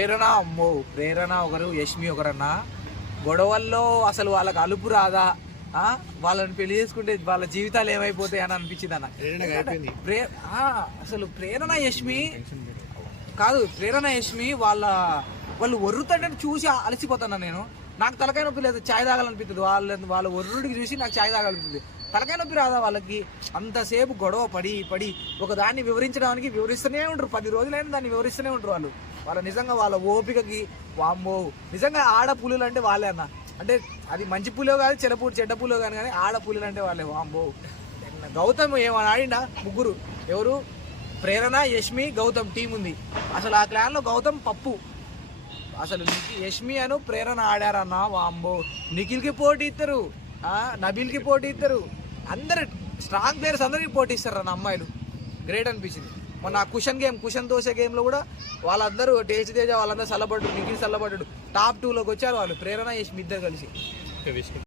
ప్రేరణ అమ్మో ప్రేరణ ఒకరు యష్మి ఒకరన్నా. గొడవల్లో అసలు వాళ్ళకి అలుపు రాదా? వాళ్ళని పెళ్ళి చేసుకుంటే వాళ్ళ జీవితాలు ఏమైపోతాయి అని అనిపించింది అన్న. ప్రే అసలు ప్రేరణ యష్మి కాదు ప్రేరణ యష్మి వాళ్ళ వాళ్ళు ఒర్రుతంటే చూసి అలసిపోతాను నేను. నాకు తలకాయ నొప్పి లేదు ఛాయ్ తాగాలనిపిస్తుంది. వాళ్ళ వాళ్ళ ఒర్రుడికి చూసి నాకు ఛాయ్ తాగాలనిపిస్తుంది. తలకాయ నొప్పి రాదా వాళ్ళకి? అంతసేపు గొడవ పడి పడి ఒక దాన్ని వివరించడానికి వివరిస్తూనే ఉంటారు పది రోజులైనా దాన్ని వివరిస్తూనే ఉంటారు వాళ్ళు. వాళ్ళ నిజంగా వాళ్ళ ఓపికకి వామ్మో. నిజంగా ఆడ పులులు అంటే వాళ్ళే అన్న. అంటే అది మంచి పులో కాదు చెడ్డ పూలు చెడ్డ పులో కానీ కానీ ఆడ పులులు అంటే వాళ్ళే. వామ్మో. గౌతమ్ ఏమని ఆడిండా? ముగ్గురు. ఎవరు? ప్రేరణ యష్మి గౌతమ్. టీం ఉంది. అసలు ఆ క్లాన్లో గౌతమ్ పప్పు. అసలు యష్మి అను ప్రేరణ ఆడారన్న వాంబో నిఖిల్కి పోటీ ఇస్తారు నబీల్కి పోటీ ఇస్తారు అందరు స్ట్రాంగ్ ప్లేయర్స్ అందరికి పోటీ ఇస్తారు అన్న అమ్మాయిలు. గ్రేట్ అనిపించింది. మొన్న ఆ కుషన్ గేమ్ కుషన్ దోశ గేమ్లో కూడా వాళ్ళందరూ తేజ్ తేజ వాళ్ళందరూ చల్లబడ్డారు. నిఖిల్ చల్లబడ్డాడు. టాప్ టూలోకి వచ్చారు వాళ్ళు. ప్రేరణ యష్మి ఇద్దరు కలిసి.